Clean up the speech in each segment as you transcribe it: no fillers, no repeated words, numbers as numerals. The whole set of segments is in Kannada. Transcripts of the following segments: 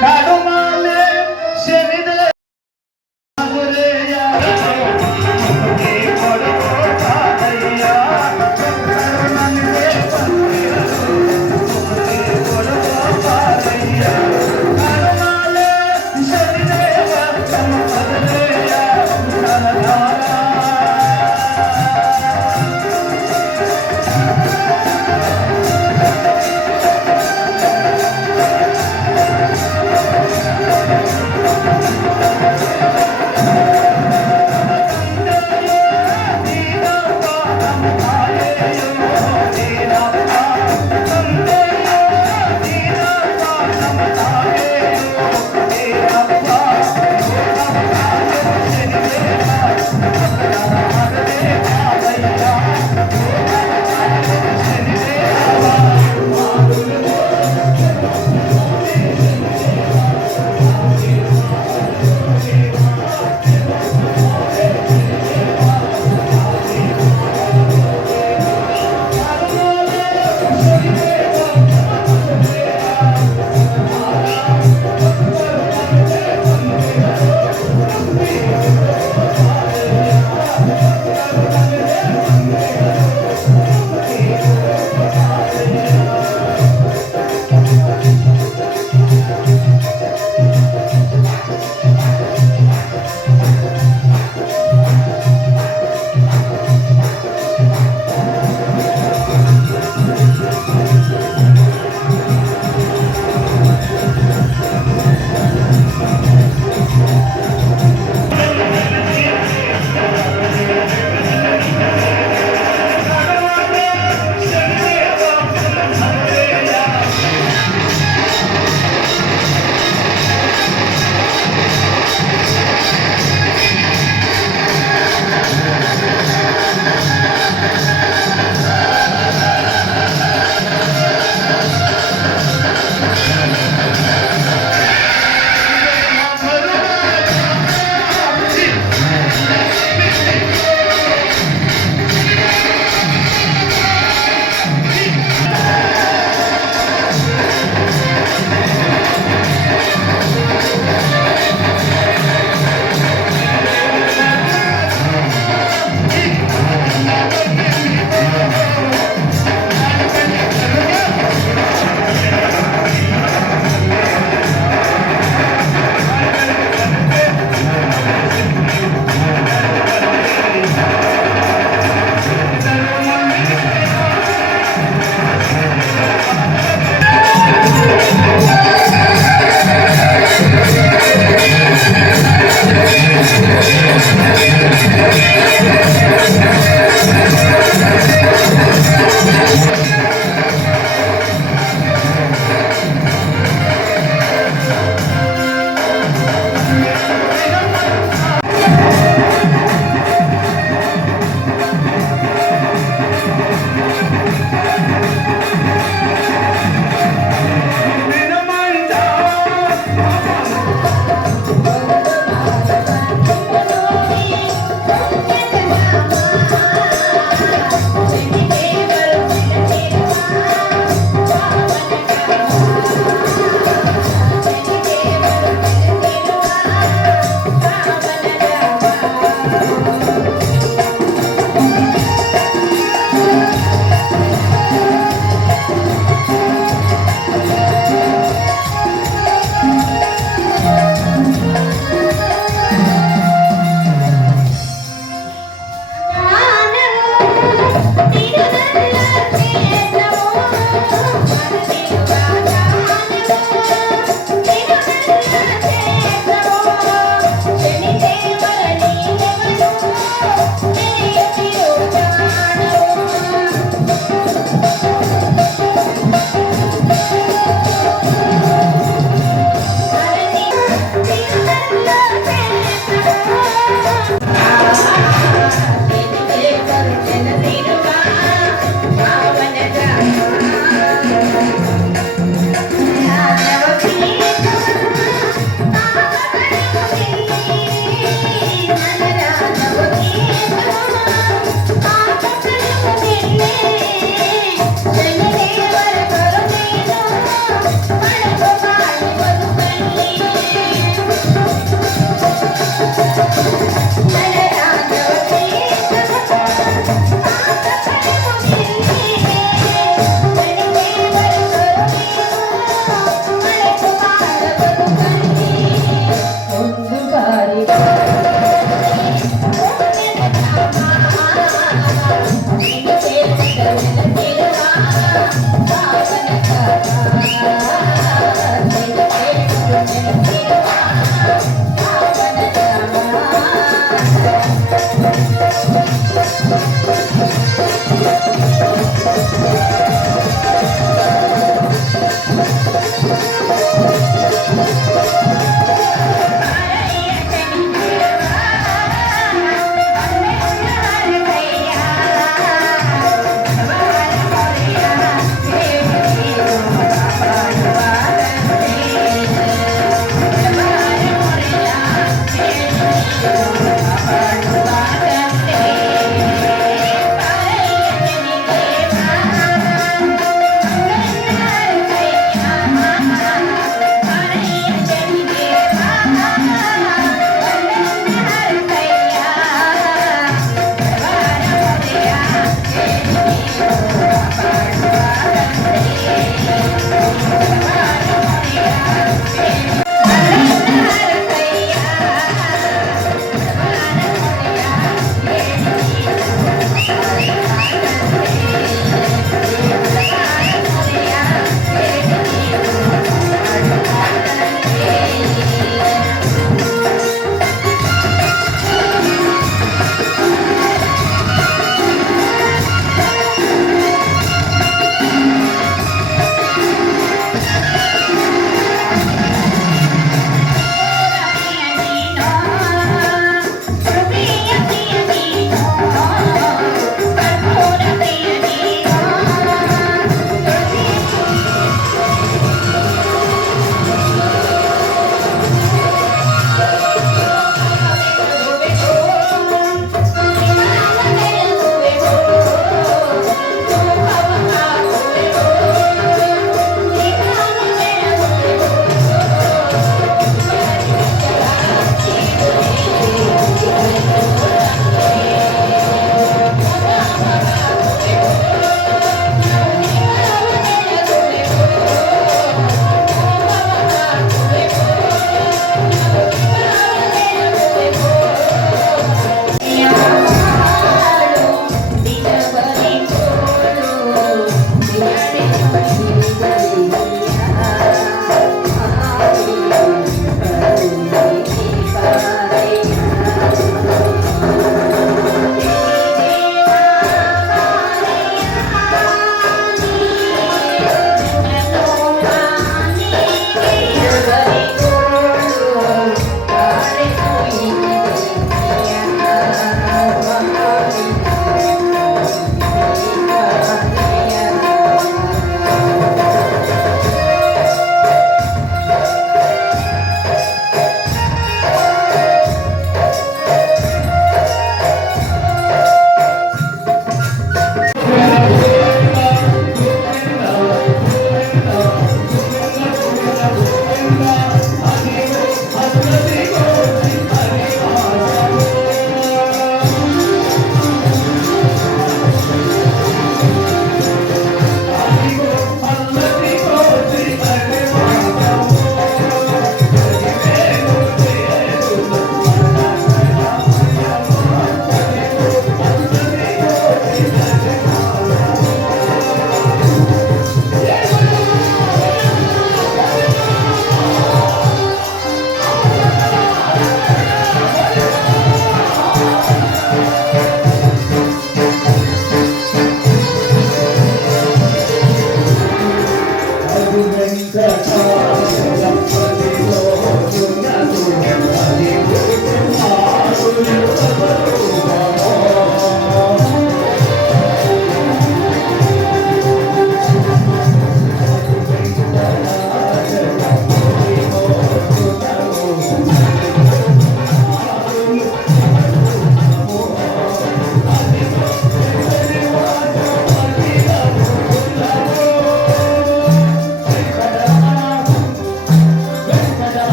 ಕಾಡು ಮಾಲೆ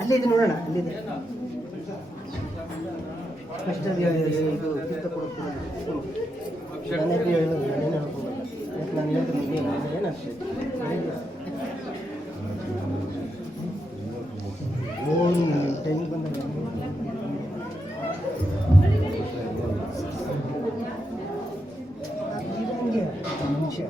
ಅಲ್ಲೇ ನೋಡೋಣ ಅಲ್ಲಿದೆ ಫಸ್ಟ್ ಇದು ನಾನು ಟೈಮ್ ಬಂದ ನಿಮಿಷ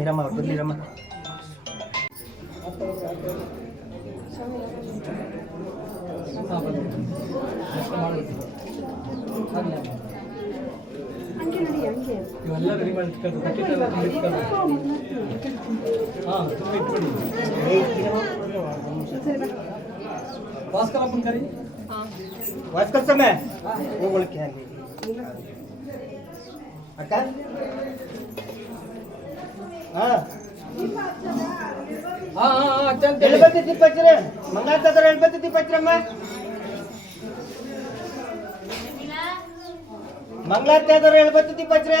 Irama, ಅವ್ರು ಬರ್ಲಿ ರಮ್ಮ. ಇವೆಲ್ಲ ರೆಡಿ ಮಾಡಿ ಭಾಸ್ಕರ್ ಅಪ್ಪನ ಕರಿ ಭಾಸ್ಕರ್ ಸಮಯ ಹೋಗ್ಲಿಕ್ಕೆ ಅಕ್ಕ ಎಳ್ಬತ್ತಿ ತಿಪ್ಪಚ್ರ ಮಂಗಾಳ್ತದ್ರ ಎಳ್ಬತ್ತಿ ತಿಪ್ಪಚ್ರಮ್ಮ ಮಂಗಳಾರ್ತಿಯಾದವ್ರು ಎಳ್ಬತ್ತಿ ತಿಪ್ಪಚ್ರ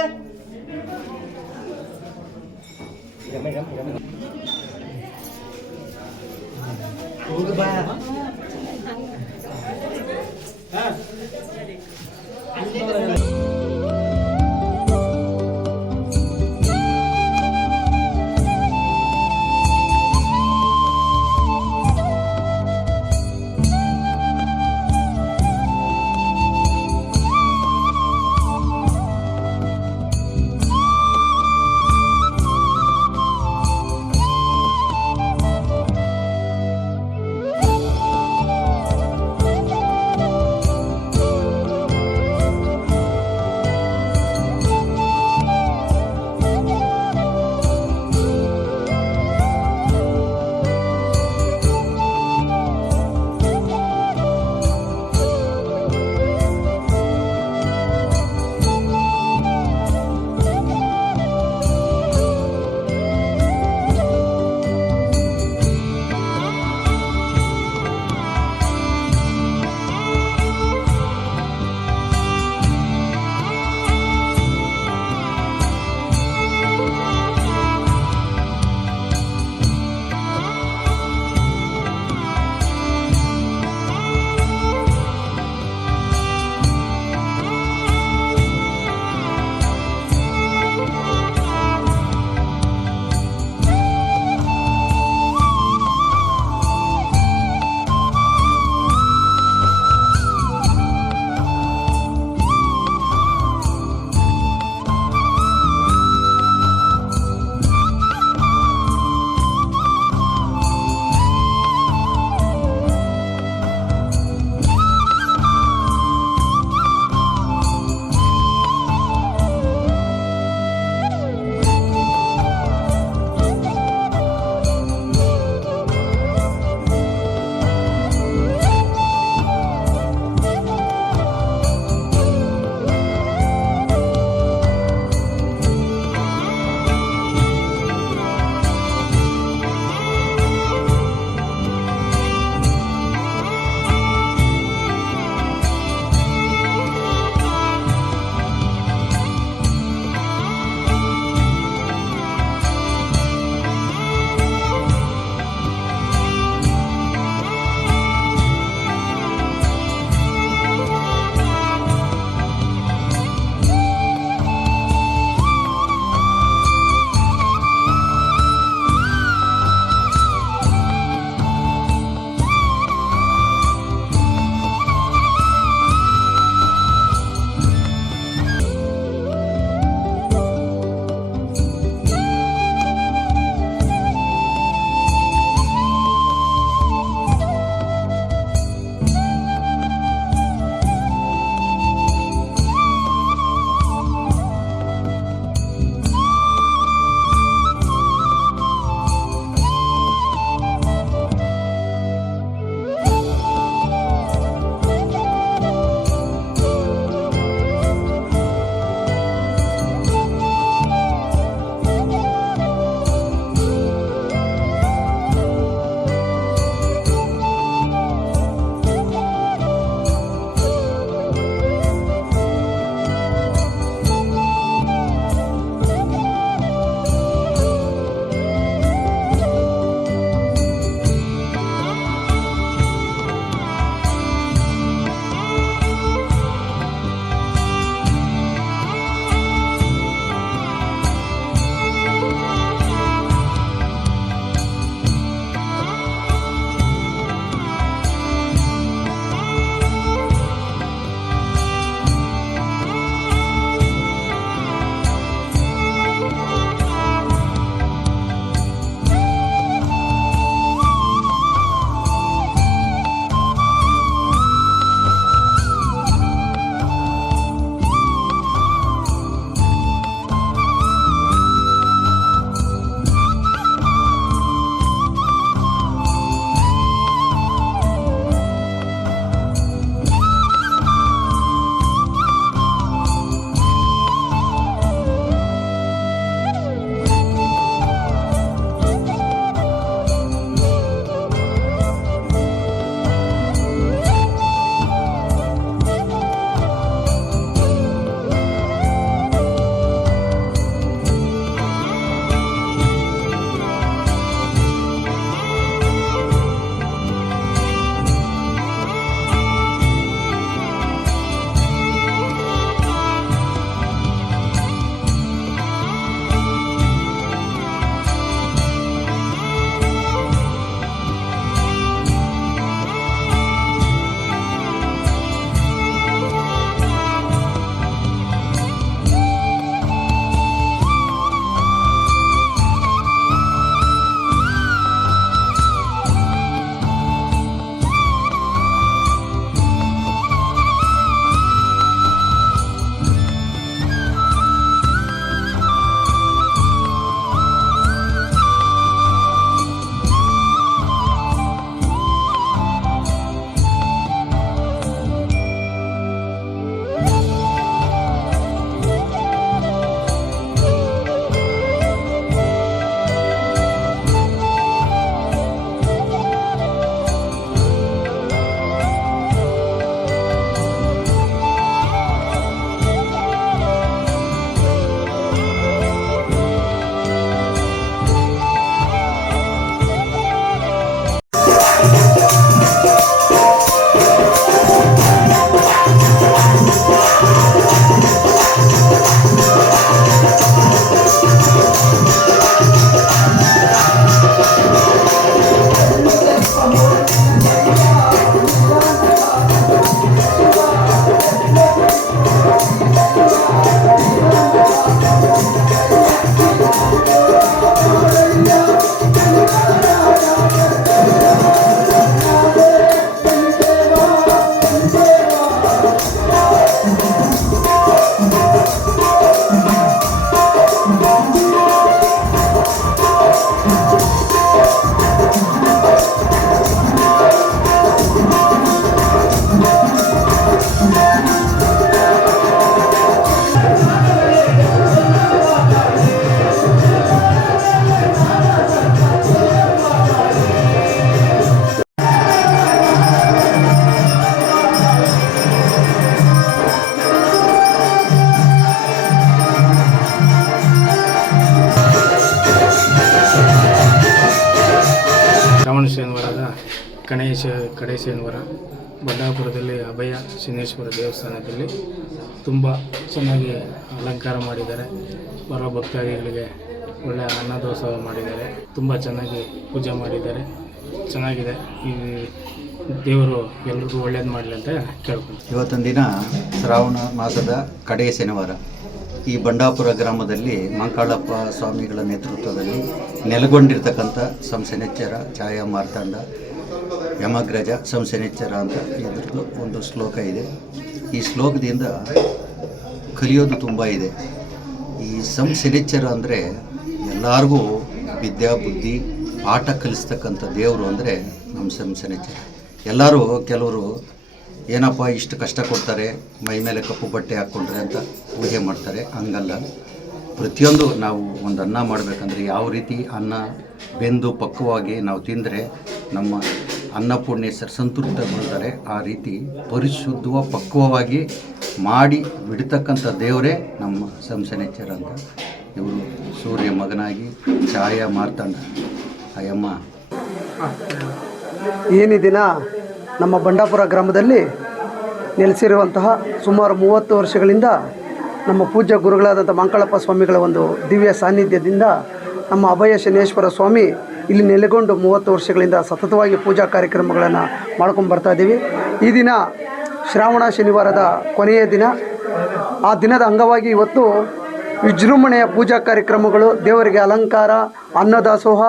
ಹೋಗ ಬಾ ಕಡೆ ಶನಿವಾರ ಬಂಡಾಪುರದಲ್ಲಿ ಅಭಯ ಶನೇಶ್ವರ ದೇವಸ್ಥಾನದಲ್ಲಿ ತುಂಬ ಚೆನ್ನಾಗಿ ಅಲಂಕಾರ ಮಾಡಿದ್ದಾರೆ. ಬರೋ ಭಕ್ತಾದಿಗಳಿಗೆ ಒಳ್ಳೆಯ ಅನ್ನದಾಸೋಹ ಮಾಡಿದ್ದಾರೆ. ತುಂಬ ಚೆನ್ನಾಗಿ ಪೂಜೆ ಮಾಡಿದ್ದಾರೆ. ಚೆನ್ನಾಗಿದೆ. ಈ ದೇವರು ಎಲ್ರಿಗೂ ಒಳ್ಳೇದು ಮಾಡಲಿ ಅಂತ ಕೇಳ್ಕೊಳ್ತೀನಿ. ಇವತ್ತೊಂದು ದಿನ ಶ್ರಾವಣ ಮಾಸದ ಕಡೆಯ ಶನಿವಾರ ಈ ಬಂಡಾಪುರ ಗ್ರಾಮದಲ್ಲಿ ಮಂಕಾಳಪ್ಪ ಸ್ವಾಮಿಗಳ ನೇತೃತ್ವದಲ್ಲಿ ನೆಲೆಗೊಂಡಿರ್ತಕ್ಕಂಥ ಸಂಸನೆಚ್ಚರ ಛಾಯಾ ಮಾರ್ತಾಂಡ ಯಮಗ್ರಜ ಸಂಸನೆಚ್ಚರ ಅಂತ ಇದ್ರದ್ದು ಒಂದು ಶ್ಲೋಕ ಇದೆ. ಈ ಶ್ಲೋಕದಿಂದ ಕಲಿಯೋದು ತುಂಬ ಇದೆ. ಈ ಸಂಸನೆಚ್ಚರ ಅಂದರೆ ಎಲ್ಲರಿಗೂ ವಿದ್ಯಾ ಬುದ್ಧಿ ಆಟ ಕಲಿಸ್ತಕ್ಕಂಥ ದೇವರು ಅಂದರೆ ನಮ್ಮ ಸಂಸನೆಚ್ಚರ. ಎಲ್ಲರೂ ಕೆಲವರು ಏನಪ್ಪ ಇಷ್ಟು ಕಷ್ಟ ಕೊಡ್ತಾರೆ, ಮೈ ಮೇಲೆ ಕಪ್ಪು ಬಟ್ಟೆ ಹಾಕ್ಕೊಂಡ್ರೆ ಅಂತ ಊಹೆ ಮಾಡ್ತಾರೆ. ಹಂಗಲ್ಲ. ಪ್ರತಿಯೊಂದು ನಾವು ಒಂದು ಅನ್ನ ಮಾಡಬೇಕಂದ್ರೆ ಯಾವ ರೀತಿ ಅನ್ನ ಬೆಂದು ಪಕ್ವವಾಗಿ ನಾವು ತಿಂದರೆ ನಮ್ಮ ಅನ್ನಪೂರ್ಣೇಶ್ವರ ಸಂತೃಪ್ತಗೊಳ್ತಾರೆ, ಆ ರೀತಿ ಪರಿಶುದ್ಧ ಪಕ್ವವಾಗಿ ಮಾಡಿ ಬಿಡ್ತಕ್ಕಂಥ ದೇವರೇ ನಮ್ಮ ಸಂಸನೆಚ್ಚರ ಅಂತ. ಇವರು ಸೂರ್ಯ ಮಗನಾಗಿ ಛಾಯಾ ಮಾರ್ತಾಂಡ ಅಯ್ಯಮ್ಮ. ಈ ದಿನ ನಮ್ಮ ಬಂಡಾಪುರ ಗ್ರಾಮದಲ್ಲಿ ನೆಲೆಸಿರುವಂತಹ ಸುಮಾರು 30 ವರ್ಷಗಳಿಂದ ನಮ್ಮ ಪೂಜ್ಯ ಗುರುಗಳಾದಂಥ ಮಂಕಾಳಪ್ಪ ಸ್ವಾಮಿಗಳ ಒಂದು ದಿವ್ಯ ಸಾನ್ನಿಧ್ಯದಿಂದ ನಮ್ಮ ಅಭಯ ಶನೇಶ್ವರ ಸ್ವಾಮಿ ಇಲ್ಲಿ ನೆಲೆಗೊಂಡು 30 ವರ್ಷಗಳಿಂದ ಸತತವಾಗಿ ಪೂಜಾ ಕಾರ್ಯಕ್ರಮಗಳನ್ನು ಮಾಡ್ಕೊಂಡು ಬರ್ತಾ ಇದ್ದೀವಿ. ಈ ದಿನ ಶ್ರಾವಣ ಶನಿವಾರದ ಕೊನೆಯ ದಿನ. ಆ ದಿನದ ಅಂಗವಾಗಿ ಇವತ್ತು ವಿಜೃಂಭಣೆಯ ಪೂಜಾ ಕಾರ್ಯಕ್ರಮಗಳು, ದೇವರಿಗೆ ಅಲಂಕಾರ, ಅನ್ನದಾಸೋಹ,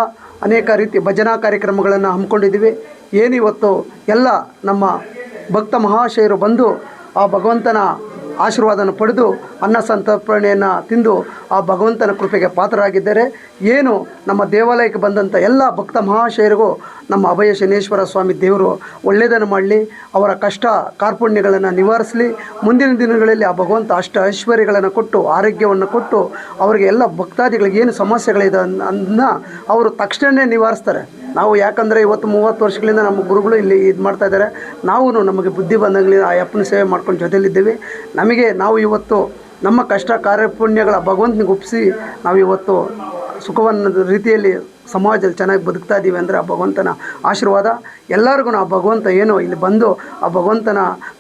ಅನೇಕ ರೀತಿ ಭಜನಾ ಕಾರ್ಯಕ್ರಮಗಳನ್ನು ಹಮ್ಮಿಕೊಂಡಿದ್ದೀವಿ. ಏನಿವತ್ತು ಎಲ್ಲ ನಮ್ಮ ಭಕ್ತ ಮಹಾಶಯರು ಬಂದು ಆ ಭಗವಂತನ ಆಶೀರ್ವಾದನ ಪಡೆದು ಅನ್ನ ಸಂತರ್ಪಣೆಯನ್ನು ತಿಂದು ಆ ಭಗವಂತನ ಕೃಪೆಗೆ ಪಾತ್ರರಾಗಿದ್ದಾರೆ. ಏನು ನಮ್ಮ ದೇವಾಲಯಕ್ಕೆ ಬಂದಂಥ ಎಲ್ಲ ಭಕ್ತ ಮಹಾಶಯರಿಗೂ ನಮ್ಮ ಅಭಯ ಶನೇಶ್ವರ ಸ್ವಾಮಿ ದೇವರು ಒಳ್ಳೆಯದನ್ನು ಮಾಡಲಿ, ಅವರ ಕಷ್ಟ ಕಾರ್ಪಣ್ಯಗಳನ್ನು ನಿವಾರಿಸಲಿ. ಮುಂದಿನ ದಿನಗಳಲ್ಲಿ ಆ ಭಗವಂತ ಅಷ್ಟ ಐಶ್ವರ್ಯಗಳನ್ನು ಕೊಟ್ಟು ಆರೋಗ್ಯವನ್ನು ಕೊಟ್ಟು ಅವರಿಗೆ ಎಲ್ಲ ಭಕ್ತಾದಿಗಳಿಗೆ ಏನು ಸಮಸ್ಯೆಗಳಿದೆ ಅದನ್ನು ಅವರು ತಕ್ಷಣ ನಿವಾರಿಸ್ತಾರೆ. ನಾವು ಯಾಕಂದರೆ ಇವತ್ತು 30 ವರ್ಷಗಳಿಂದ ನಮ್ಮ ಗುರುಗಳು ಇಲ್ಲಿ ಇದು ಮಾಡ್ತಾಯಿದ್ದಾರೆ. ನಾವು ನಮಗೆ ಬುದ್ಧಿ ಬಂದಂಗಲಿ ಆ ಅಪ್ಪನ ಸೇವೆ ಮಾಡ್ಕೊಂಡು ಜೊತೆಯಲ್ಲಿದ್ದೀವಿ. ನಾವು ಇವತ್ತು ನಮ್ಮ ಕಷ್ಟ ಕಾರ್ಯಪುಣ್ಯಗಳ ಭಗವಂತನಿಗೆ ಒಪ್ಪಿಸಿ ನಾವು ಇವತ್ತು ಸುಖವನ್ನು ರೀತಿಯಲ್ಲಿ ಸಮಾಜದಲ್ಲಿ ಚೆನ್ನಾಗಿ ಬದುಕ್ತಾ ಇದ್ದೀವಿ ಅಂದರೆ ಆ ಭಗವಂತನ ಆಶೀರ್ವಾದ. ಎಲ್ಲರಿಗೂ ಆ ಭಗವಂತ ಏನೋ ಇಲ್ಲಿ ಬಂದು ಆ ಭಗವಂತನ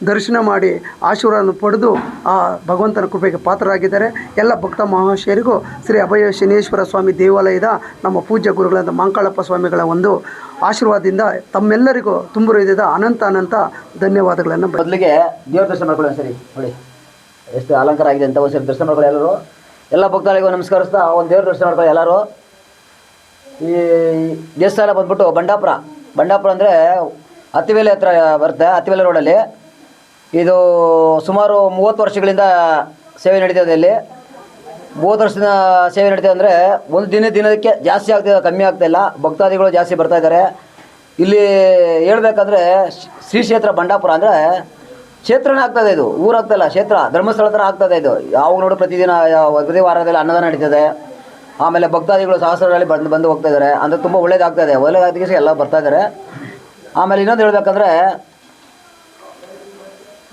ದರ್ಶನ ಮಾಡಿ ಆಶೀರ್ವಾದವನ್ನು ಪಡೆದು ಆ ಭಗವಂತನ ಕೃಪೆಗೆ ಪಾತ್ರರಾಗಿದ್ದಾರೆ. ಎಲ್ಲ ಭಕ್ತ ಮಹಾಶಯರಿಗೂ ಶ್ರೀ ಅಭಯ ಶನೇಶ್ವರ ಸ್ವಾಮಿ ದೇವಾಲಯದ ನಮ್ಮ ಪೂಜ್ಯ ಗುರುಗಳಾದ ಮಂಕಾಳಪ್ಪ ಸ್ವಾಮಿಗಳ ಒಂದು ಆಶೀರ್ವಾದದಿಂದ ತಮ್ಮೆಲ್ಲರಿಗೂ ತುಂಬ ಹೃದಯದ ಅನಂತ ಧನ್ಯವಾದಗಳನ್ನು. ಮೊದಲಿಗೆ ದೇವ್ರ ದರ್ಶನ ಮಾಡ್ಕೊಳ್ಳಿ. ಸರಿ ನೋಡಿ ಎಷ್ಟು ಅಲಂಕಾರ ಆಗಿದೆ ಅಂತ ಒಂದ್ಸರಿ ದರ್ಶನ ಮಾಡ್ಕೊಳ್ಳಿ ಎಲ್ಲರೂ. ಎಲ್ಲ ಭಕ್ತರಿಗೂ ನಮಸ್ಕರಿಸ್ತಾ ಒಂದು ದೇವ್ರ ದರ್ಶನ ಮಾಡ್ಕೊಳ್ಳಿ ಎಲ್ಲರೂ. ಈ ದೇವಸ್ಥಾನ ಬಂದ್ಬಿಟ್ಟು ಬಂಡಾಪುರ ಅಂದರೆ ಅತ್ತಿವೇಲೆ ಹತ್ರ ಬರುತ್ತೆ. ಅತ್ತಿವೇಲೆ ರೋಡಲ್ಲಿ ಇದು ಸುಮಾರು 30 ವರ್ಷಗಳಿಂದ ಸೇವೆ ನಡೀತದೆ. ಇಲ್ಲಿ 30 ವರ್ಷದ ಸೇವೆ ನಡೀತದೆ ಅಂದರೆ ಒಂದು ದಿನಕ್ಕೆ ಜಾಸ್ತಿ ಆಗ್ತಿದೆ, ಕಮ್ಮಿ ಆಗ್ತಾಯಿಲ್ಲ. ಭಕ್ತಾದಿಗಳು ಜಾಸ್ತಿ ಬರ್ತಾಯಿದ್ದಾರೆ. ಇಲ್ಲಿ ಹೇಳ್ಬೇಕಂದ್ರೆ ಶ್ರೀ ಕ್ಷೇತ್ರ ಬಂಡಾಪುರ ಅಂದರೆ ಕ್ಷೇತ್ರನೇ ಆಗ್ತದೆ. ಇದು ಊರಾಗ್ತಾಯಿಲ್ಲ, ಕ್ಷೇತ್ರ ಧರ್ಮಸ್ಥಳ ಥರ ಆಗ್ತದೆ. ಇದು ಯಾವಾಗ ನೋಡು ಪ್ರತಿದಿನ ಪ್ರತಿ ವಾರದಲ್ಲಿ ಅನ್ನದಾನ ನಡೀತದೆ. ಆಮೇಲೆ ಭಕ್ತಾದಿಗಳು ಸಹಸ್ರಗಳಲ್ಲಿ ಬಂದು ಹೋಗ್ತಾ ಇದ್ದಾರೆ. ಅಂದರೆ ತುಂಬ ಒಳ್ಳೇದಾಗ್ತಾಯಿದೆ. ಒಳ್ಳೆದಾಗಿ ಎಲ್ಲ ಬರ್ತಾಯಿದ್ದಾರೆ. ಆಮೇಲೆ ಇನ್ನೊಂದು ಹೇಳ್ಬೇಕಂದ್ರೆ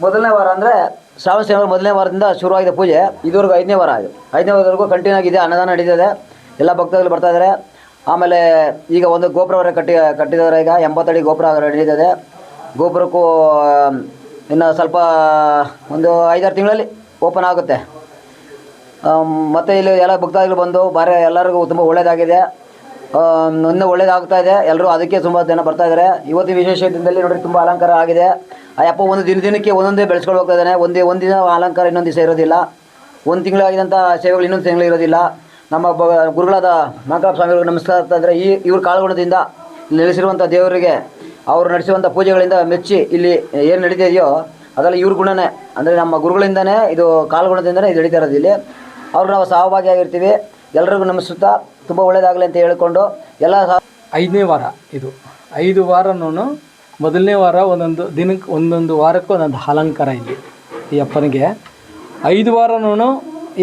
ಮೊದಲನೇ ವಾರ ಅಂದರೆ ಶ್ರಾವಣ ಶನಿವಾರ ಮೊದಲನೇ ವಾರದಿಂದ ಶುರುವಾಗಿದೆ ಪೂಜೆ. ಇದುವರೆಗೂ 5ನೇ ವಾರ ಆಗಿದೆ. 5ನೇ ವಾರದವರೆಗೂ ಕಂಟಿನ್ಯೂ ಆಗಿದೆ, ಅನ್ನದಾನ ನಡೀತದೆ. ಎಲ್ಲ ಭಕ್ತಾದಿಗಳು ಬರ್ತಾಯಿದ್ದಾರೆ. ಆಮೇಲೆ ಈಗ ಒಂದು ಗೋಪುರವರೆ ಕಟ್ಟಿದ್ದಾರೆ. ಈಗ 80 ಅಡಿ ಗೋಪುರ ನಡೀತದೆ. ಗೋಪುರಕ್ಕೂ ಇನ್ನು ಸ್ವಲ್ಪ ಒಂದು 5-6 ತಿಂಗಳಲ್ಲಿ ಓಪನ್ ಆಗುತ್ತೆ. ಮತ್ತು ಇಲ್ಲಿ ಎಲ್ಲ ಭಕ್ತಾದಿಗಳು ಬಂದು ಎಲ್ಲರಿಗೂ ತುಂಬ ಒಳ್ಳೆಯದಾಗಿದೆ. ಇನ್ನೂ ಒಳ್ಳೇದಾಗ್ತಾ ಇದೆ. ಎಲ್ಲರೂ ಅದಕ್ಕೆ ತುಂಬ ಜನ ಬರ್ತಾಯಿದ್ದಾರೆ. ಇವತ್ತು ವಿಶೇಷ ದಿನದಲ್ಲಿ ನೋಡಿರಿ ತುಂಬ ಅಲಂಕಾರ ಆಗಿದೆ. ಆ ಅಪ್ಪ ಒಂದು ದಿನಕ್ಕೆ ಒಂದೊಂದೇ ಬೆಳೆಸ್ಕೊಂಡು ಹೋಗ್ತಾ ಇದ್ದಾನೆ. ಒಂದಿನ ಅಲಂಕಾರ ಇನ್ನೊಂದು ದಿವಸ ಇರೋದಿಲ್ಲ. ಒಂದು ತಿಂಗಳಾಗಿದ್ದಂಥ ಸೇವೆಗಳು ಇನ್ನೊಂದು ತಿಂಗಳು ಇರೋದಿಲ್ಲ. ನಮ್ಮ ಗುರುಗಳಾದ ಮಂಕಾಳಪ್ಪ ಸ್ವಾಮಿಗಳಿಗೆ ನಮಸ್ಕಾರ ಅಂದರೆ ಇವ್ರ ಕಾಳಗುಣದಿಂದ ನೆಲೆಸಿರುವಂಥ ದೇವರಿಗೆ ಅವರು ನಡೆಸುವಂಥ ಪೂಜೆಗಳಿಂದ ಮೆಚ್ಚಿ ಇಲ್ಲಿ ಏನು ನಡೀತಿದೆಯೋ ಅದೆಲ್ಲ ಇವ್ರ ಗುಣನೇ. ಅಂದರೆ ನಮ್ಮ ಗುರುಗಳಿಂದನೇ ಇದು ಕಾಲಗುಣದಿಂದನೇ ಇದು ನಡೀತಾ ಇರೋದು. ಇಲ್ಲಿ ಅವ್ರು ನಾವು ಸಹಭಾಗಿಯಾಗಿರ್ತೀವಿ. ಎಲ್ಲರಿಗೂ ನಮಸ್ಕೃತ ತುಂಬ ಒಳ್ಳೆಯದಾಗಲಿ ಅಂತ ಹೇಳಿಕೊಂಡು ಎಲ್ಲ 5ನೇ ವಾರ ಇದು. 5 ವಾರನೂ ಮೊದಲನೇ ವಾರ ಒಂದೊಂದು ದಿನಕ್ಕೆ ಒಂದೊಂದು ವಾರಕ್ಕೂ ಒಂದೊಂದು ಅಲಂಕಾರ ಇಲ್ಲಿ ಈ ಅಪ್ಪನಿಗೆ. 5 ವಾರನೂ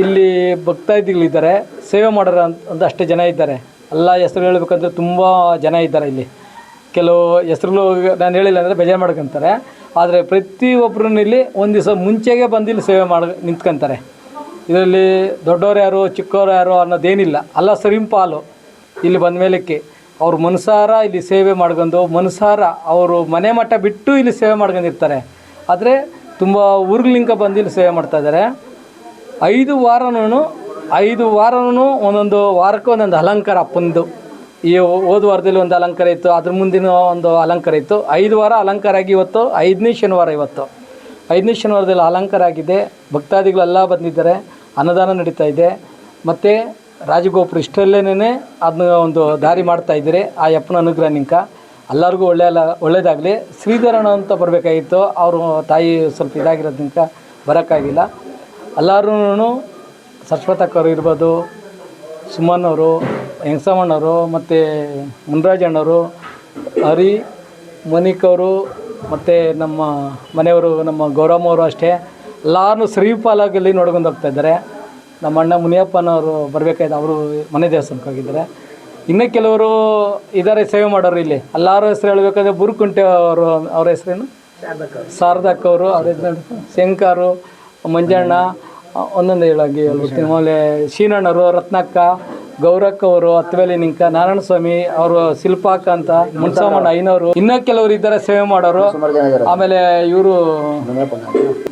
ಇಲ್ಲಿ ಭಕ್ತಾದಿಗಳಿದ್ದಾರೆ, ಸೇವೆ ಮಾಡೋರು ಅಂತ ಅಷ್ಟೇ ಜನ ಇದ್ದಾರೆ. ಎಲ್ಲ ಹೆಸರು ಹೇಳಬೇಕಂದ್ರೆ ತುಂಬ ಜನ ಇದ್ದಾರೆ ಇಲ್ಲಿ. ಕೆಲವು ಹೆಸರುಗಳು ನಾನು ಹೇಳಿಲ್ಲ ಅಂದರೆ ಬೇಜಾರು ಮಾಡ್ಕೊತಾರೆ. ಆದರೆ ಪ್ರತಿಯೊಬ್ಬರನ್ನು ಇಲ್ಲಿ ಒಂದು ದಿವಸ ಮುಂಚೆಗೆ ಬಂದು ಇಲ್ಲಿ ಸೇವೆ ನಿಂತ್ಕೊತಾರೆ. ಇದರಲ್ಲಿ ದೊಡ್ಡವರು ಯಾರು ಚಿಕ್ಕವರು ಯಾರು ಅನ್ನೋದೇನಿಲ್ಲ. ಎಲ್ಲ ಸಿಂಪಾಲು ಇಲ್ಲಿ ಬಂದ ಮೇಲಕ್ಕೆ ಅವ್ರು ಮನಸಾರ ಇಲ್ಲಿ ಸೇವೆ ಮಾಡ್ಕೊಂಡು ಮನಸಾರ ಅವರು ಮನೆ ಮಠ ಬಿಟ್ಟು ಇಲ್ಲಿ ಸೇವೆ ಮಾಡ್ಕೊಂಡಿರ್ತಾರೆ. ಆದರೆ ತುಂಬ ಊರುಗಳಿಂದ ಬಂದು ಇಲ್ಲಿ ಸೇವೆ ಮಾಡ್ತಾಯಿದ್ದಾರೆ. 5 ವಾರನೂ ಒಂದೊಂದು ವಾರಕ್ಕೆ ಒಂದೊಂದು ಅಲಂಕಾರ ಅಪ್ಪಂದು. ಈ ಹೋದ ವಾರದಲ್ಲಿ ಒಂದು ಅಲಂಕಾರ ಇತ್ತು, ಅದ್ರ ಮುಂದಿನ ಒಂದು ಅಲಂಕಾರ ಇತ್ತು. 5 ವಾರ ಅಲಂಕಾರ ಆಗಿ ಇವತ್ತು 5ನೇ ಶನಿವಾರ. ಇವತ್ತು 5ನೇ ಶನಿವಾರದಲ್ಲಿ ಅಲಂಕಾರ ಆಗಿದೆ. ಭಕ್ತಾದಿಗಳೆಲ್ಲ ಬಂದಿದ್ದಾರೆ. ಅನ್ನದಾನ ನಡೀತಾ ಇದೆ. ಮತ್ತು ರಾಜಗೋಪುರ ಇಷ್ಟರಲ್ಲೇನೆ ಅದನ್ನ ಒಂದು ದಾರಿ ಮಾಡ್ತಾಯಿದ್ದಾರೆ. ಆ ಯಪ್ಪನ ಅನುಗ್ರಹ ನಿಂಕ ಎಲ್ಲರಿಗೂ ಒಳ್ಳೆಯದಾಗಲಿ. ಶ್ರೀಧರಣ ಅಂತ ಬರಬೇಕಾಗಿತ್ತು, ಅವರು ತಾಯಿ ಸ್ವಲ್ಪ ಇದಾಗಿರೋದ್ರಿಂದ ಬರೋಕ್ಕಾಗಿಲ್ಲ. ಎಲ್ಲರೂ ಸರಸ್ವತಕ್ಕವರು ಇರ್ಬೋದು, ಸುಮನ್ನವರು, ಹೆಂಗಸಮ್ಮಣ್ಣವರು, ಮತ್ತು ಮುನ್ರಾಜಣ್ಣವರು, ಹರಿ, ಮನಿಕವರು, ಮತ್ತು ನಮ್ಮ ಮನೆಯವರು, ನಮ್ಮ ಗೌರಮ್ಮ ಅವರು ಅಷ್ಟೇ ಎಲ್ಲರೂ ಶ್ರೀಪಾಲಾಗಲ್ಲಿ ನೋಡ್ಕೊಂಡು ಹೋಗ್ತಾಯಿದ್ದಾರೆ. ನಮ್ಮ ಅಣ್ಣ ಮುನಿಯಪ್ಪನವರು ಬರಬೇಕಾಯ್ತು, ಅವರು ಮನೆ ದೇವಸ್ಥಾನಕ್ಕೆ ಹೋಗಿದ್ದಾರೆ. ಇನ್ನೂ ಕೆಲವರು ಇದ್ದಾರೆ ಸೇವೆ ಮಾಡೋರು. ಇಲ್ಲಿ ಎಲ್ಲರೂ ಹೆಸರು ಹೇಳಬೇಕಾದ್ರೆ ಬುರುಕುಂಟೆ ಅವರು, ಅವ್ರ ಹೆಸರೇನು ಶಾರದಕ್ಕವರು, ಅವ್ರ ಹೆಸರು ಶಂಕರು, ಮಂಜಣ್ಣ, ಒಂದೊಂದು ಹೇಳಾಗಿ ಹೇಳ್ಬಿಡ್ತೀನಿ. ಆಮೇಲೆ ಶೀನಣ್ಣವರು, ರತ್ನಕ್ಕ, ಗೌರಕ್ಕವರು, ಹತ್ವೇಲಿ ನಿಂಕ, ನಾರಾಯಣ ಸ್ವಾಮಿ ಅವರು, ಶಿಲ್ಪಾಕ ಅಂತ, ಮುನ್ಸಾಮಣ್ಣ ಐನವರು, ಇನ್ನೂ ಕೆಲವರು ಇದ್ದಾರೆ ಸೇವೆ ಮಾಡೋರು. ಆಮೇಲೆ ಇವರು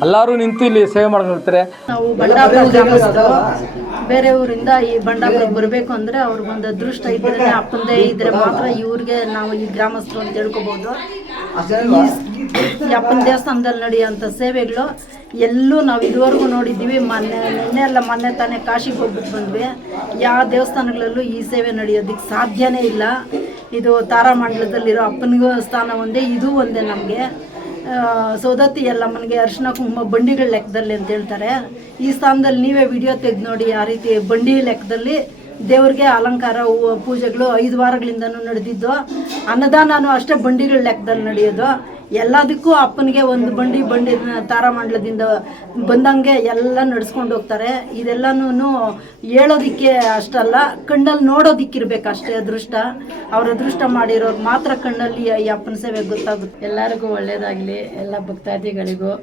ಎಲ್ಲರೂ ನಿಂತು ಇಲ್ಲಿ ಸೇವೆ ಮಾಡ್ತಿರ್ತಾರೆ. ನಾವು ಬಂಡಾಪುರ ಗ್ರಾಮಸ್ಥರು ಬೇರೆ ಊರಿಂದ ಈ ಬಂಡಾಪುರಕ್ಕೆ ಬರಬೇಕು ಅಂದರೆ ಅವ್ರಿಗೊಂದು ಅದೃಷ್ಟ ಇದ್ದರೆ ಅಪ್ಪಂದೇ ಇದ್ದರೆ ಮಾತ್ರ ಇವ್ರಿಗೆ ನಾವು ಈ ಗ್ರಾಮಸ್ಥರು ಅಂತ ಹೇಳ್ಕೊಬೋದು. ಈ ಅಪ್ಪನ ದೇವಸ್ಥಾನದಲ್ಲಿ ನಡೆಯುವಂಥ ಸೇವೆಗಳು ಎಲ್ಲೂ ನಾವು ಇದುವರೆಗೂ ನೋಡಿದ್ದೀವಿ. ಮೊನ್ನೆ ತಾನೇ ಕಾಶಿಗೆ ಹೋಗ್ಬಿಟ್ಟು ಬಂದ್ವಿ. ಯಾವ ದೇವಸ್ಥಾನಗಳಲ್ಲೂ ಈ ಸೇವೆ ನಡೆಯೋದಕ್ಕೆ ಸಾಧ್ಯನೇ ಇಲ್ಲ. ಇದು ತಾರಾಮಂಡಲದಲ್ಲಿರೋ ಅಪ್ಪನಿಗೂ ಸ್ಥಾನ ಒಂದೇ, ಇದು ಒಂದೇ. ನಮಗೆ ಸೌದತ್ತಿ ಯಲ್ಲಮ್ಮನಿಗೆ ಅರಿಶಿನ ಕುಂಕುಮ ಬಂಡಿಗಳ ಲೆಕ್ಕದಲ್ಲಿ ಅಂತ ಹೇಳ್ತಾರೆ. ಈ ಸ್ಥಾನದಲ್ಲಿ ನೀವೇ ವಿಡಿಯೋ ತೆಗೆದು ನೋಡಿ. ಆ ರೀತಿ ಬಂಡಿ ಲೆಕ್ಕದಲ್ಲಿ ದೇವ್ರಿಗೆ ಅಲಂಕಾರ, ಪೂಜೆಗಳು 5 ವಾರಗಳಿಂದನೂ ನಡೆದಿದ್ದು. ಅನ್ನದಾನನೂ ಅಷ್ಟೇ ಬಂಡಿಗಳ ಲೆಕ್ಕದಲ್ಲಿ ನಡೆಯೋದು. ಎಲ್ಲದಕ್ಕೂ ಅಪ್ಪನಿಗೆ ಒಂದು ಬಂಡಿ ತಾರಾಮಂಡಲದಿಂದ ಬಂದಂಗೆ ಎಲ್ಲ ನಡೆಸ್ಕೊಂಡು ಹೋಗ್ತಾರೆ. ಇದೆಲ್ಲನೂ ಹೇಳೋದಿಕ್ಕೆ ಅಷ್ಟಲ್ಲ, ಕಣ್ಣಲ್ಲಿ ನೋಡೋದಿಕ್ಕಿರ್ಬೇಕು ಅಷ್ಟೇ ಅದೃಷ್ಟ. ಅವ್ರ ಅದೃಷ್ಟ ಮಾಡಿರೋರು ಮಾತ್ರ ಕಣ್ಣಲ್ಲಿ ಈ ಅಪ್ಪನ ಸೇವೆ ಗೊತ್ತಾಗುತ್ತೆ. ಎಲ್ಲರಿಗೂ ಒಳ್ಳೆಯದಾಗಲಿ. ಎಲ್ಲ ಭಕ್ತಾದಿಗಳಿಗೂ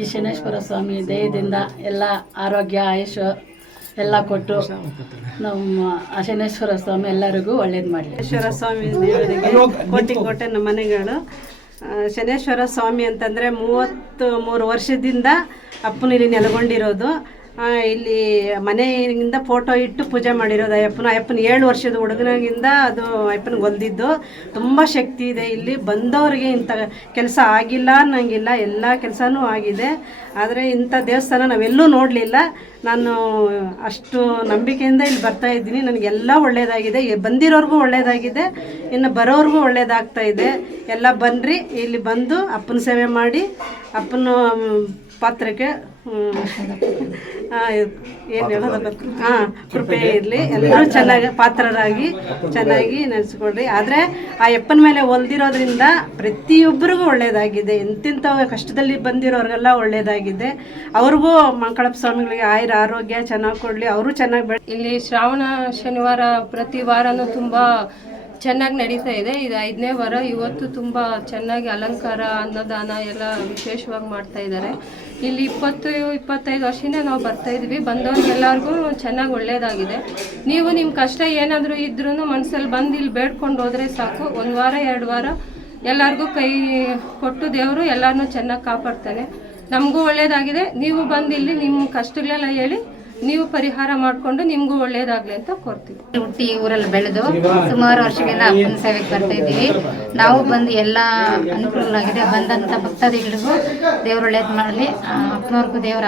ಈ ಶನೇಶ್ವರ ಸ್ವಾಮಿ ದಯದಿಂದ ಎಲ್ಲ ಆರೋಗ್ಯ ಆಯುಷ್ ಎಲ್ಲ ಕೊಟ್ಟು ನಮ್ಮ ಶನೇಶ್ವರ ಸ್ವಾಮಿ ಎಲ್ಲರಿಗೂ ಒಳ್ಳೇದು ಮಾಡಲಿ. ಶನೇಶ್ವರ ಸ್ವಾಮಿ ದೇವರಿಗೆ ಕೋಟೆ ನಮ್ಮ ಮನೆಗಳು. ಶನೇಶ್ವರ ಸ್ವಾಮಿ ಅಂತಂದರೆ 33 ವರ್ಷದಿಂದ ಅಪ್ಪನ ಇಲ್ಲಿ ನೆಲೆಗೊಂಡಿರೋದು. ಇಲ್ಲಿ ಮನೆಯಿಂದ ಫೋಟೋ ಇಟ್ಟು ಪೂಜೆ ಮಾಡಿರೋದು ಅಯ್ಯಪ್ಪನ 7 ವರ್ಷದ ಹುಡುಗನಾಗಿಂದ ಅದು ಅಯ್ಯಪ್ಪನಿಗೆ ಹೊಲ್ದಿದ್ದು. ತುಂಬ ಶಕ್ತಿ ಇದೆ ಇಲ್ಲಿ. ಬಂದವರಿಗೆ ಇಂಥ ಕೆಲಸ ಆಗಿಲ್ಲ ಅನ್ನಂಗಿಲ್ಲ, ಎಲ್ಲ ಕೆಲಸನೂ ಆಗಿದೆ. ಆದರೆ ಇಂಥ ದೇವಸ್ಥಾನ ನಾವೆಲ್ಲೂ ನೋಡಲಿಲ್ಲ. ನಾನು ಅಷ್ಟು ನಂಬಿಕೆಯಿಂದ ಇಲ್ಲಿ ಬರ್ತಾ ಇದ್ದೀನಿ. ನನಗೆಲ್ಲ ಒಳ್ಳೆಯದಾಗಿದೆ, ಬಂದಿರೋರ್ಗೂ ಒಳ್ಳೆಯದಾಗಿದೆ, ಇನ್ನು ಬರೋರ್ಗೂ ಒಳ್ಳೆಯದಾಗ್ತಾ ಇದೆ. ಎಲ್ಲ ಬನ್ನಿರಿ, ಇಲ್ಲಿ ಬಂದು ಅಪ್ಪನ ಸೇವೆ ಮಾಡಿ ಅಪ್ಪನ ಪಾತ್ರಕ್ಕೆ ಏನು ಹೇಳೋದು ಕೃಪೆ ಇರಲಿ. ಎಲ್ಲರೂ ಚೆನ್ನಾಗಿ ಪಾತ್ರರಾಗಿ ಚೆನ್ನಾಗಿ ನಡೆಸ್ಕೊಡ್ರಿ. ಆದರೆ ಆ ಅಪ್ಪನ ಮೇಲೆ ಹೊಲ್ದಿರೋದ್ರಿಂದ ಪ್ರತಿಯೊಬ್ಬರಿಗೂ ಒಳ್ಳೆಯದಾಗಿದೆ. ಎಂತೆಂಥ ಕಷ್ಟದಲ್ಲಿ ಬಂದಿರೋರಿಗೆಲ್ಲ ಒಳ್ಳೆಯದಾಗಿದೆ. ಅವ್ರಿಗೂ ಮಂಕಳಪ್ಪ ಸ್ವಾಮಿಗಳಿಗೆ ಆಯುರ ಆರೋಗ್ಯ ಚೆನ್ನಾಗಿ ಕೊಡಲಿ, ಅವರು ಚೆನ್ನಾಗಿ ಇಲ್ಲಿ ಶ್ರಾವಣ ಶನಿವಾರ ಪ್ರತಿ ವಾರನೂ ತುಂಬ ಚೆನ್ನಾಗಿ ನಡೀತಾ ಇದೆ. ಇದು 5ನೇ ವಾರ. ಇವತ್ತು ತುಂಬ ಚೆನ್ನಾಗಿ ಅಲಂಕಾರ, ಅನ್ನದಾನ ಎಲ್ಲ ವಿಶೇಷವಾಗಿ ಮಾಡ್ತಾ ಇದ್ದಾರೆ. ಇಲ್ಲಿ 20-25 ವರ್ಷದಿಂದ ನಾವು ಬರ್ತಾ ಇದ್ವಿ. ಬಂದವ್ರಿಗೆಲ್ಲರಿಗೂ ಚೆನ್ನಾಗಿ ಒಳ್ಳೆಯದಾಗಿದೆ. ನೀವು ನಿಮ್ಮ ಕಷ್ಟ ಏನಾದರೂ ಇದ್ರೂ ಮನಸ್ಸಲ್ಲಿ ಬಂದು ಇಲ್ಲಿ ಬೇಡ್ಕೊಂಡು ಹೋದರೆ ಸಾಕು. 1 ವಾರ 2 ವಾರ ಎಲ್ಲರಿಗೂ ಕೈ ಕೊಟ್ಟು ದೇವರು ಎಲ್ಲರನ್ನೂ ಚೆನ್ನಾಗಿ ಕಾಪಾಡ್ತಾನೆ. ನಮಗೂ ಒಳ್ಳೆಯದಾಗಿದೆ. ನೀವು ಬಂದು ಇಲ್ಲಿ ನಿಮ್ಮ ಕಷ್ಟಗಳೆಲ್ಲ ಹೇಳಿ ನೀವು ಪರಿಹಾರ ಮಾಡಿಕೊಂಡು ನಿಮಗೂ ಒಳ್ಳೆಯದಾಗಲಿ ಅಂತ ಕೋರ್ತೀವಿ. ಹುಟ್ಟಿ ಊರಲ್ಲಿ ಬೆಳೆದು ಸುಮಾರು ವರ್ಷಗಳಿಂದ ಅಪ್ಪನ ಸೇವೆಗೆ ಬರ್ತಾ ಇದ್ದೀವಿ. ನಾವು ಬಂದು ಎಲ್ಲ ಅನುಕೂಲವಾಗಿದೆ. ಬಂದಂಥ ಭಕ್ತಾದಿಗಳಿಗೂ ದೇವರು ಒಳ್ಳೇದು ಮಾಡಲಿ, ಅಪ್ಪನವ್ರಿಗೂ ದೇವರ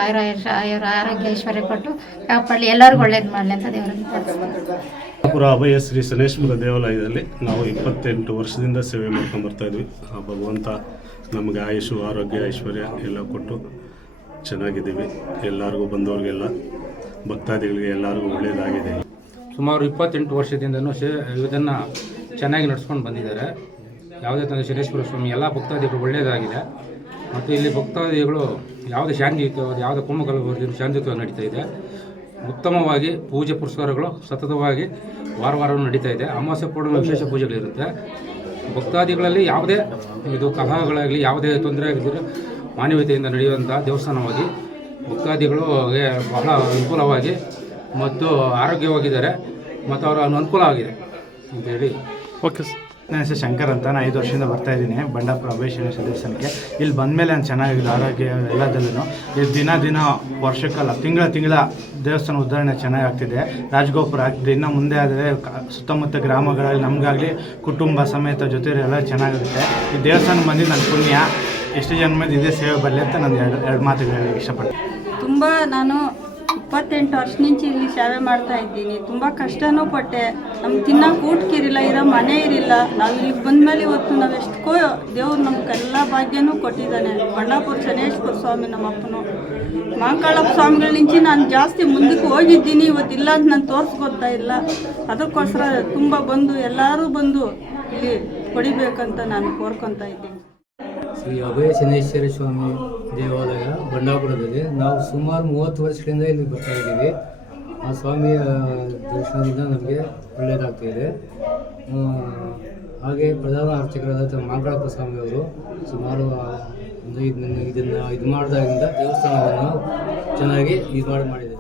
ಆರೋಗ್ಯ ಐಶ್ವರ್ಯ ಕೊಟ್ಟು ಕಾಪಾಡಲಿ, ಎಲ್ಲರಿಗೂ ಒಳ್ಳೇದು ಮಾಡಲಿ ಅಂತ ದೇವರಲ್ಲಿ ಬಂಡಾಪುರ ಅಭಯ ಶ್ರೀ ಶನೇಶ್ವರ ದೇವಾಲಯದಲ್ಲಿ ನಾವು 28 ವರ್ಷದಿಂದ ಸೇವೆ ಮಾಡ್ಕೊಂಡು ಬರ್ತಾ ಇದ್ವಿ. ಆ ಭಗವಂತ ನಮಗೆ ಆಯುಷು, ಆರೋಗ್ಯ, ಐಶ್ವರ್ಯ ಎಲ್ಲ ಕೊಟ್ಟು ಚೆನ್ನಾಗಿದ್ದೀವಿ. ಎಲ್ಲರಿಗೂ ಬಂದವ್ರಿಗೆಲ್ಲ ಭಕ್ತಾದಿಗಳಿಗೆ ಎಲ್ಲರಿಗೂ ಒಳ್ಳೆಯದಾಗಿದೆ. ಸುಮಾರು 28 ವರ್ಷದಿಂದನೂ ಇದನ್ನು ಚೆನ್ನಾಗಿ ನಡೆಸ್ಕೊಂಡು ಬಂದಿದ್ದಾರೆ. ಯಾವುದೇ ತಂದೆ ಶನೇಶ್ವರ ಸ್ವಾಮಿ ಎಲ್ಲ ಭಕ್ತಾದಿಗಳು ಒಳ್ಳೆಯದಾಗಿದೆ. ಮತ್ತು ಇಲ್ಲಿ ಭಕ್ತಾದಿಗಳು ಯಾವುದೇ ಶಾಂತಿಯುತವಾದ ಯಾವುದೇ ಕುಮ್ಮಕಲುವರೆಗೂ ಶಾಂತಿಯುತವಾಗಿ ನಡೀತಾ ಇದೆ. ಉತ್ತಮವಾಗಿ ಪೂಜೆ ಪುರಸ್ಕಾರಗಳು ಸತತವಾಗಿ ವಾರ ನಡೀತಾ ಇದೆ. ಅಮಾವಾಸ್ಯೆ ಪೂರ್ಣಿಮೆ ವಿಶೇಷ ಪೂಜೆಗಳಿರುತ್ತೆ. ಭಕ್ತಾದಿಗಳಲ್ಲಿ ಯಾವುದೇ ಇದು ಕಲಹಗಳಾಗಲಿ ಯಾವುದೇ ತೊಂದರೆ ಆಗಿದ್ದರೆ ಮಾನವೀಯತೆಯಿಂದ ನಡೆಯುವಂಥ ದೇವಸ್ಥಾನವಾಗಿ ಭಕ್ತಾದಿಗಳು ಬಹಳ ಅನುಕೂಲವಾಗಿ ಮತ್ತು ಆರೋಗ್ಯವಾಗಿದ್ದಾರೆ ಮತ್ತು ಅವರ ಅನುಕೂಲ ಆಗಿದೆ. ಅಂತೇಳಿ. Okay sir. ನನ್ನ ಹೆಸರು ಶಂಕರ್ ಅಂತ. ನಾನು 5 ವರ್ಷದಿಂದ ಬರ್ತಾ ಇದ್ದೀನಿ ಬಂಡಾಪುರ ಅಭಯ ಶನೇಶ್ವರ ದೇವಸ್ಥಾನಕ್ಕೆ. ಇಲ್ಲಿ ಬಂದಮೇಲೆ ನಾನು ಚೆನ್ನಾಗಿದೆ, ಆರೋಗ್ಯ ಎಲ್ಲದಲ್ಲೂ. ಇದು ದಿನ ವರ್ಷಕ್ಕಲ್ಲ ತಿಂಗಳ ದೇವಸ್ಥಾನ ಉದ್ಧಾರಣೆ ಚೆನ್ನಾಗಿ ಆಗ್ತಿದೆ, ರಾಜಗೋಪುರ ಆಗ್ತಿದೆ. ಇನ್ನು ಮುಂದೆ ಆದರೆ ಸುತ್ತಮುತ್ತ ಗ್ರಾಮಗಳಲ್ಲಿ ನಮಗಾಗಲಿ ಕುಟುಂಬ ಸಮೇತ ಜೊತೆ ಎಲ್ಲ ಚೆನ್ನಾಗಿರುತ್ತೆ. ಈ ದೇವಸ್ಥಾನ ಬಂದಿದ್ದು ನನ್ನ ಪುಣ್ಯ. ಎಷ್ಟು ಜನ್ಮದ ಇದೇ ಸೇವೆ ಬರಲಿ ಅಂತ ನಾನು ಎರಡು ಮಾತುಗಳು ಹೇಳಿ ಇಷ್ಟಪಡ್ತೀನಿ. ತುಂಬ ನಾನು 28 ವರ್ಷ నుంచి ಇಲ್ಲಿ ಸೇವೆ ಮಾಡ್ತಾ ಇದ್ದೀನಿ. ತುಂಬ ಕಷ್ಟನೂ ಪಟ್ಟೆ. ನಮ್ಗೆ ತಿನ್ನೋಕೆ ಊಟಕ್ಕಿರಿಲ್ಲ, ಇರೋ ಮನೆ ಇರಿಲ್ಲ. ನಾವು ಇಲ್ಲಿಗೆ ಬಂದಮೇಲೆ ಇವತ್ತು ನಾವು ಎಷ್ಟೋ ದೇವ್ರು ನಮ್ಗೆಲ್ಲ ಭಾಗ್ಯನೂ ಕೊಟ್ಟಿದ್ದಾನೆ. ಬಂಡಾಪುರ ಶನೇಶ್ವರ ಸ್ವಾಮಿ ನಮ್ಮ ಅಪ್ಪನು, ಮಾಂಕಾಳಪ್ಪ ಸ್ವಾಮಿಗಳ నుంచి ನಾನು ಜಾಸ್ತಿ ಮುಂದಕ್ಕೆ ಹೋಗಿದ್ದೀನಿ. ಇವತ್ತಿಲ್ಲ ಅಂತ ನಾನು ತೋರಿಸ್ಕೊಡ್ತಾ ಇಲ್ಲ. ಅದಕ್ಕೋಸ್ಕರ ತುಂಬ ಎಲ್ಲರೂ ಬಂದು ಇಲ್ಲಿ ಹೊಡಿಬೇಕಂತ ನಾನು ಕೋರ್ಕೊತಾ ಇದ್ದೀನಿ. ಶ್ರೀ ಅಭಯ ಶನೇಶ್ವರ ಸ್ವಾಮಿ ದೇವಾಲಯ ಬಂಡಾಪುರದಲ್ಲಿ ನಾವು ಸುಮಾರು 30 ವರ್ಷಗಳಿಂದ ಇಲ್ಲಿ ಬರ್ತಾ ಇದ್ದೀವಿ. ಆ ಸ್ವಾಮಿಯ ದರ್ಶನದಿಂದ ನಮಗೆ ಒಳ್ಳೆಯದಾಗ್ತಾಯಿದೆ. ಹಾಗೆ ಪ್ರಧಾನ ಅರ್ಚಕರಾದ ಮಾಂಕಾಳಪ್ಪ ಸ್ವಾಮಿಯವರು ಸುಮಾರು ಇದನ್ನು ಇದು ಮಾಡಿದಾಗಿಂದ ದೇವಸ್ಥಾನವನ್ನು ಚೆನ್ನಾಗಿ ಮಾಡಿದ್ದಾರೆ.